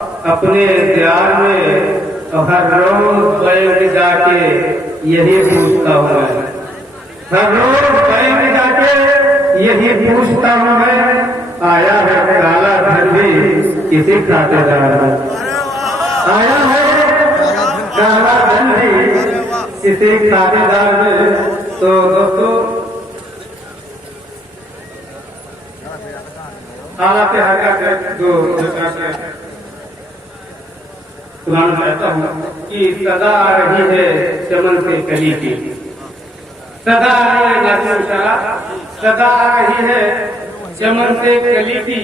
अपने द्वार में हर रोज बैंक जाके यही पूछता हूँ मैं, हर रोज बैंक जाके यही पूछता हूँ मैं, आया है काला धन भी किसी खातेदार में, आया है काला धन भी किसी खातेदार में। तो दोस्तों आला के हर जो सुनाना चाहता हूँ कि सदा आ रही है चमन से कली की, सदा आ रही है सदा आ रही है चमन से कली की,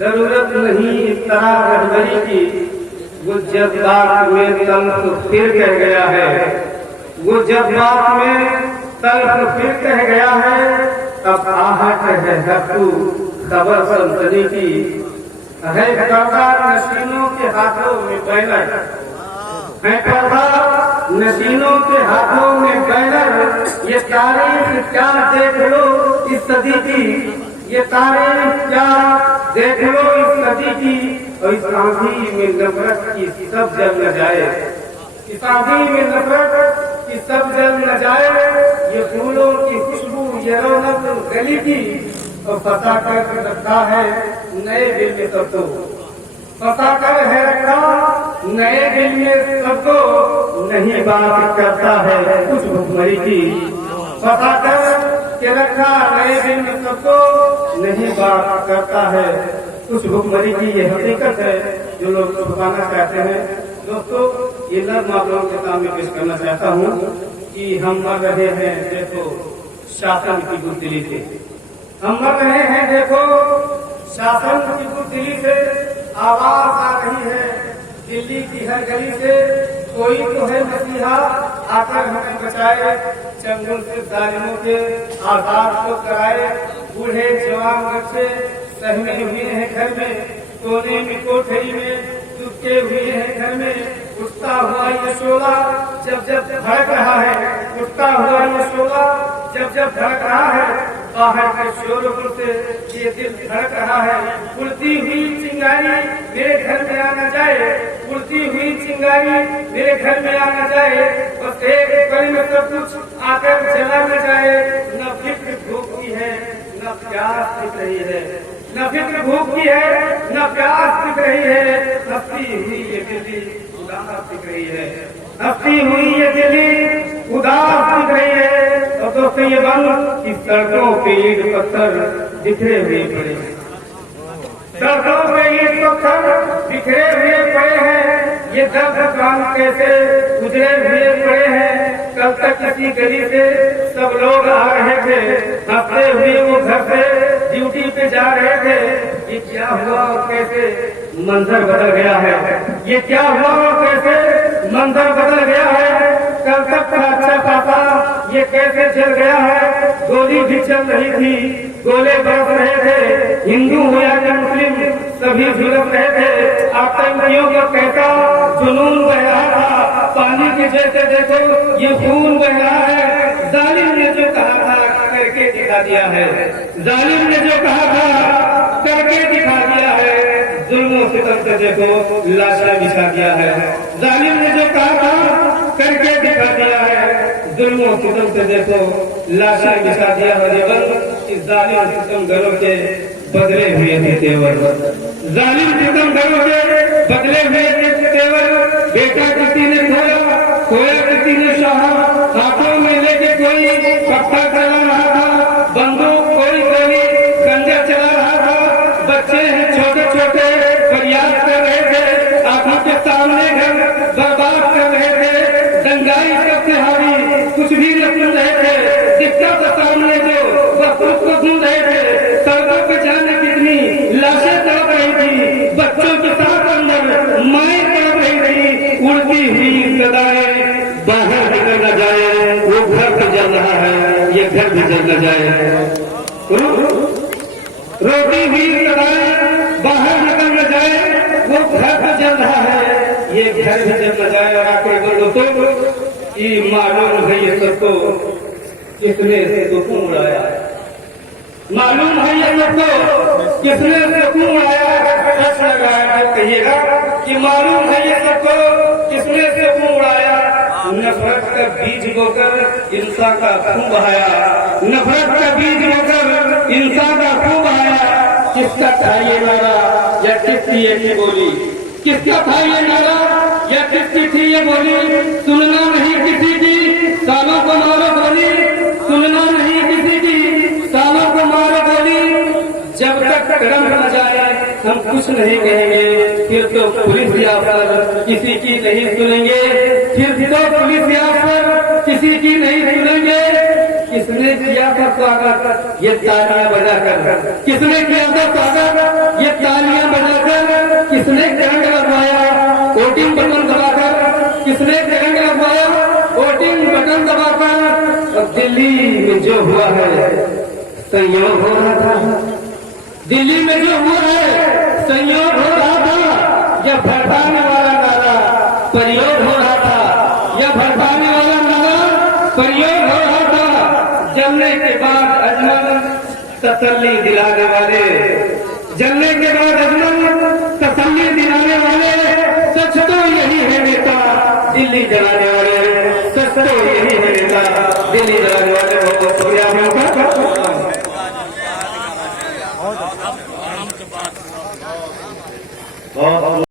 जरूरत नहीं इस तरह रहबरी की। वो जज्बात में तल्ख फिर कह गया है, वो जज्बात में तल्ख फिर कह गया है, अब आहट है तू खबर सनसनी की, है पर्दा नशीनों के हाथों में बैनर, है पर्दा नशीनों के हाथों में बैनर। ये तारीख क्या देख लो इस सदी की, ये तारीख क्या देख लो इस सदी की, और इस आंधी में नफरत की सब जल न जाए, इस आंधी में नफरत की सब जल न जाए। ये फूलों की खुशबू ये रौनक गली की, और फंसा कर रखा है नए दिल में सबको, फंसा कर है रखा नए दिल में सबको, नहीं बात करता है कुछ भुखमरी की, फंसा कर के रखा नए दिल में सबको, नहीं बात करता है कुछ भुखमरी की। ये हकीकत है जो लोग छुपाना चाहते हैं। दोस्तों ये नर्म आप लोगों के सामने पेश करना चाहता हूँ कि हम मर रहे हैं देखो शासन की बुद्धिली से, हम मर रहे हैं देखो शासन की बुद्धिली से। आवाज आ रही है दिल्ली की हर गली से, कोई तो है मसीहा आकर हमें बचाए, चंगुल से जालिमों के आजाद को कराए। बूढ़े जवान बच्चे सहमे हुए हैं घर में, कोने में कोठरी में चुपके हुए हैं घर में। उठता हुआ ये शोला जब जब धड़क रहा है, उठता हुआ ये शोला जब जब धड़क रहा है, बाहर के शोरगुल से ये दिल धड़क रहा है। उड़ती हुई चिंगारी मेरे घर में आना जाए, उड़ती हुई चिंगारी मेरे घर में आना जाए, बस एक पल में सब कुछ आकर जला न जाए। न फिक्र भूख की है न प्यास दिख रही है, न फिक्र भूख की है न प्यास दिख रही है, हंसती हुई ये दिल्ली उदास दिख रही है, हंसती हुई ये दिल्ली उदास दिख रही है। और दोस्तों ये बात कि सड़कों पे ईंट पत्थर बिखरे हुए पड़े हैं, सड़कों पे ईंट पत्थर बिखरे हुए पड़े हैं। ये दर्द काम कैसे गुजरे हुए पड़े हैं। कल तक किसी गली से सब लोग आ रहे थे, हंसते हुए वो घर से ड्यूटी पे जा रहे थे। ये क्या हुआ और कैसे मंजर बदल गया है, ये क्या हुआ और कैसे मंजर बदल गया है। कल तक का अच्छा खासा ये कैसे चल गया है। गोली भी चल रही थी, गोले बरस रहे थे, हिंदू हो या कि मुस्लिम सभी झुलस रहे थे। आतंकियों का कैसा जुनून बह रहा था, पानी के जैसे देखो ये खून बह रहा है। जालिम ने जो कहा था करके दिखा दिया है, जालिम ने जो कहा था करके दिखा दिया है। जुल्मों सितम से देखो लाशें बिछा दिया है, जालिम ने जो कहा था करके दिखा दिया है। जुल्मों सितम से देखो लाशें बिछा दिया है। बंद इस जालिम सितम घरों के बदले हुए थे तेवर, जालिम सितम घरों के बदले हुए थे तेवर। बेटा किसी ने खोया, खोया किसी ने शाहा, हाथों में लेके कोई पत्थर चला रहा था, बंदूक कोई गोली खंजर चला रहा था। बच्चे हैं छोटे छोटे फरियाद कर रहे थे, आंखों के सामने घर बर्बाद कर रहे थे। दंगाई सबसे हावी कुछ भी न सुन रहे थे, दिक्कत के सामने जो वह खुद को ढूंढ रहे थे। सड़कों पे जाने कितनी लाशें तड़प रही थी, बच्चों के साथ अंदर माएं तड़प रही थी। उड़ती हुई सदाएं बाहर निकल न जाए, वो घर भी जल रहा है, ये घर भी जल न जाए। रोती हुई सदाएं बाहर निकल न जाए, वो घर भी जल रहा है, ये घर भी जल न जाए। और आखिर दोस्तों कि मालूम है ये सबको किसने सुकून उड़ाया, मालूम है ये सबको किसने सुकून उड़ाया। लगाया कहिएगा कि मालूम है ये सबको किसने से खून उड़ाया, नफरत का बीज बोकर इंसान का खून बहाया, नफरत का बीज बोकर इंसान का खून बहाया। किसका था ये नारा या किसकी ये बोली, किसका था ये नारा या किसकी थी ये बोली, सुनना नहीं किसी की सालों को मारो बोली, सुनना नहीं किसी की सालों को मारो बोली। जब तक कदम न जाए हम कुछ नहीं कहेंगे, फिर तो पुलिस या अफसर किसी की नहीं सुनेंगे, फिर तो पुलिस या अफसर किसी की नहीं सुनेंगे। किसने किया था स्वागत ये तालियां बजाकर, किसने किया था स्वागत ये तालियां बजाकर, किसने करंट लगवाया वोटिंग बटन दबाकर, किसने करंट लगवाया वोटिंग बटन दबाकर। और दिल्ली में जो हुआ है संयोग हो रहा था, दिल्ली में जो हुआ है संयोग हो रहा था, यह भड़काने वाला नारा प्रयोग हो रहा था, यह भड़काने वाला नारा प्रयोग हो रहा था। जलने के बाद अजमल तसल्ली दिलाने वाले, जलने के बाद अजमल